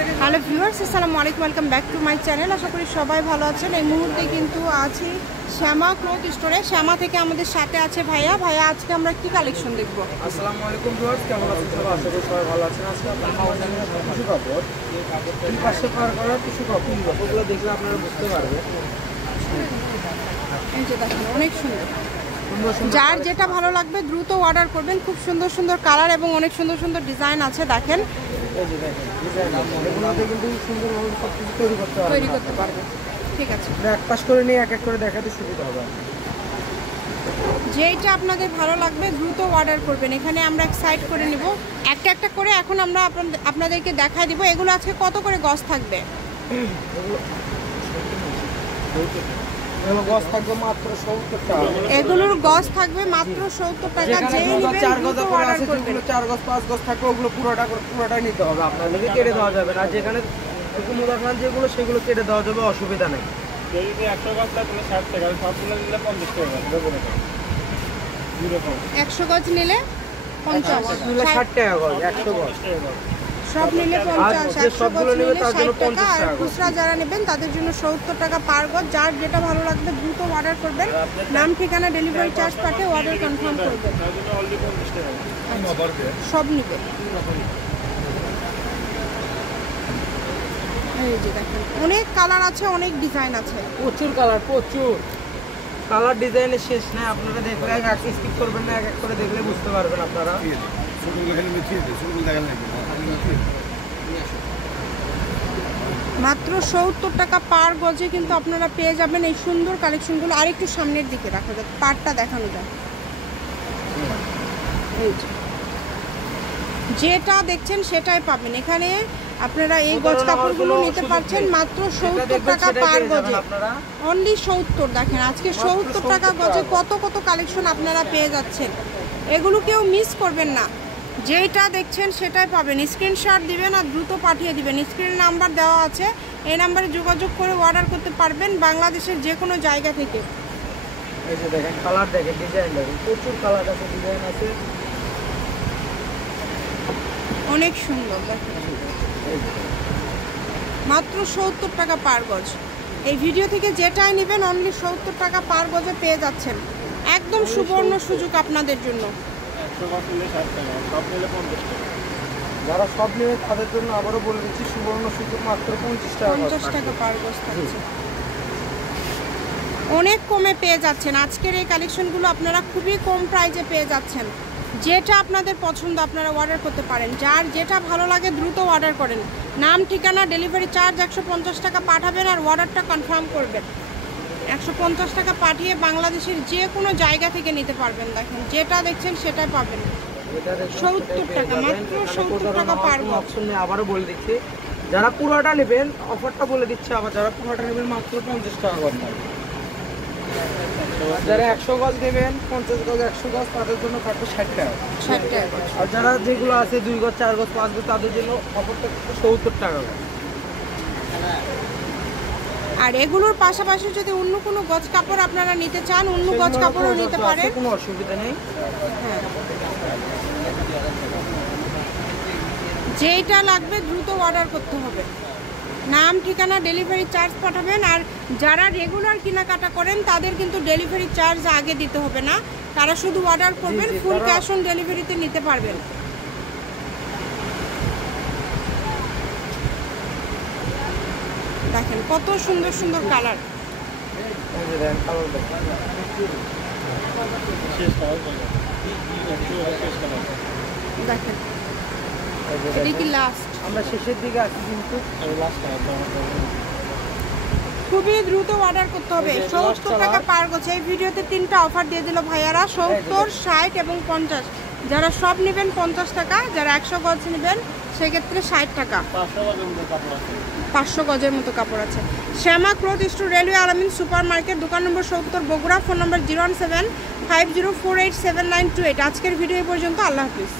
Hello viewers, আসসালামু আলাইকুম, welcome back to my channel. আশা করি সবাই ভালো আছেন। এই মুহূর্তে কিন্তু আছি শ্যামা ক্লথ স্টোরে। শ্যামা থেকে আমাদের সাথে আছে ভাইয়া। আজকে আমরা কি কালেকশন দেখব? আসসালামু আলাইকুম ভিউয়ার্স, কেমন আছেন সবাই? আশা করি সবাই ভালো আছেন। আজকে আপনারা জানেন কিছু কাপড় এই পাশে পার করা কিছু কাপড়গুলো দেখলে আপনারা বুঝতে পারবেন। এই যে দেখেন, অনেক সুন্দর। যার যেটা ভালো লাগবে দ্রুত অর্ডার করবেন। খুব সুন্দর সুন্দর কালার এবং অনেক সুন্দর সুন্দর ডিজাইন আছে। দেখেন, এই যে দেখেন ডিজাইন, এগুলোতে কিন্তু সুন্দরভাবে সব কিছু তৈরি করতে পারবেন। ঠিক আছে, এক পাশ করে নিয়ে এক এক করে দেখাতে সুবিধা হবে। যেইটা আপনাদের ভালো লাগবে দ্রুত অর্ডার করবেন। এখানে আমরা এক সাইড করে নিব একটা একটা করে। এখন আমরা আপনাদেরকে দেখাই দিব এগুলো আজকে কত করে গজ থাকবে। এগুলোর গজ থাকবে মাত্র 70 টাকা। এগুলোর গজ থাকবে মাত্র 70 টাকা। যেই নেবেন 4 গজ দ্রুত করে অর্ডার আছে, করবেন। যেগুলো 4 গজ 5 গজ থাকবে ওগুলো পুরোটাই নিতে হবে। আপনাদেরকে কেটে দেওয়া যাবে না। যেখানে এরকম উদাহরণ যেগুলো সেগুলো কেটে দেওয়া যাবে, অসুবিধা নেই। যদি 100 গজ তাহলে 60 টাকা, সবগুলো নিলে 50 টাকা দেবো না। 100 গজ নিলে 50, 60 টাকা গজ, 100 গজ সব নিলে 50, 100 গজ নিলে 60 টাকা। আর 50 খুচরা যারা নেবেন তাদের জন্য 70 টাকা পার গজ। যার যেটা ভালো লাগবে দ্রুত অর্ডার করবেন। নাম, ঠিকানা, ডেলিভারি চার্জ পাঠিয়ে অর্ডার কনফার্ম করবেন। তাহলে অলরেডি 50 টাকা সব নিবে। এই যে দেখেন, অনেক কালার আছে, অনেক ডিজাইন আছে। প্রচুর কালার ডিজাইনের শেষ নাই। আপনারা দেখলে এক স্কিপ করবেন না, এক এক করে দেখলে বুঝতে পারবেন আপনারা। মাত্র 70 টাকা পার গজে কিন্তু আপনারা পেয়ে যাবেন এই সুন্দর কালেকশনগুলো। আর একটু সামনের দিকে রাখা যাক, পারটা দেখানো যায়। এই যে যেটা দেখছেন সেটাই পাবেন এখানে। আপনারা এই গজ কাপড়গুলো নিতে পারছেন মাত্র 70 টাকা পার গজে, অনলি 70। দেখেন আজকে 70 টাকা গজে কত কত কালেকশন আপনারা পেয়ে যাচ্ছেন। এগুলো কেউ মিস করবেন না। যেইটা দেখছেন সেটাই পাবেন। স্ক্রিনশট দিবেন আর দ্রুত পাঠিয়ে দিবেন। স্ক্রিন নাম্বার দেওয়া আছে, এই নাম্বারে যোগাযোগ করে অর্ডার করতে পারবেন বাংলাদেশের যে কোনো জায়গা থেকে। এই যে দেখেন কালার, দেখেন ডিজাইন, দেখেন প্রচুর কালার আছে, ডিজাইন আছে, অনেক সুন্দর। দেখেন মাত্র 70 টাকা পার গজ। এই ভিডিও থেকে যেটাই নেবেন অনলি 70 টাকা পার গজে পেয়ে যাচ্ছেন। একদম সুবর্ণ সুযোগ আপনাদের জন্য। 100 গজ নিলে 60 টাকা, সব নিলে 50 টাকা। যারা সব নেবে তাদের জন্য আবারও বলে দিচ্ছি সুবর্ণ সুযোগ, মাত্র 50 টাকা 50 টাকা পার গজ থাকছে। অনেক কমে পেয়ে যাচ্ছেন। আজকের এই কালেকশনগুলো আপনারা খুবই কম প্রাইজে পেয়ে যাচ্ছেন। যেটা আপনাদের পছন্দ আপনারা অর্ডার করতে পারেন। যার যেটা ভালো লাগে দ্রুত অর্ডার করেন। নাম, ঠিকানা, ডেলিভারি চার্জ 150 টাকা পাঠাবেন আর অর্ডারটা কনফার্ম করবেন। 150 টাকা পাঠিয়ে বাংলাদেশের যে কোনো জায়গা থেকে নিতে পারবেন। দেখেন যেটা দেখছেন সেটাই পাবেন। 70 টাকা, মাত্র 70 টাকা পার গজ। আবারও বলে দিচ্ছি, যারা পুরোটা নেবেন অফারটা বলে দিচ্ছে, আবার যারা পুরোটা নেবেন মাত্র 50 টাকা গজ। যারা 100 গজ নেবেন, 50 গজ 100 গজ, তাদের জন্য থাকবে 60 টাকা। আর যারা যেগুলো আছে 2 গজ 4 গজ 5 গজ, তাদের জন্য অফারটা 70 টাকা। আর এগুলোর পাশাপাশি যদি অন্য কোনো গজ কাপড় আপনারা নিতে চান, অন্য গজ কাপড়ও নিতে পারেন, কোনো অসুবিধা নেই। হ্যাঁ, যেইটা লাগবে দ্রুত অর্ডার করতে হবে। নাম, ঠিকানা, ডেলিভারি চার্জ পাঠাবেন। আর যারা রেগুলার কেনাকাটা করেন তাদের কিন্তু ডেলিভারি চার্জ আগে দিতে হবে না, তারা শুধু অর্ডার করবেন, ফুল ক্যাশ অন ডেলিভারিতে নিতে পারবেন। দেখেন কত সুন্দর সুন্দর কালার। দেখেন এটা কি লাস্ট? আমরা শেষের দিকে আছি কিন্তু খুবই দ্রুত অর্ডার করতে হবে। 70 টাকা পার গজ। এই ভিডিওতে 3টা অফার দিয়ে দিল ভাইয়ারা, 70, 60 এবং 50। যারা সব নেবেন 50 টাকা, যারা 100 গজ নেবেন সেক্ষেত্রে 60 টাকা। 500 গজের মতো কাপড় আছে। শ্যামা ক্লথ স্টোর, রেলওয়ে আলামিন সুপার মার্কেট, দোকান নম্বর 70, বগুড়া। ফোন নম্বর 01750487928। আজকের ভিডিও পর্যন্ত। আল্লাহ হাফিজ।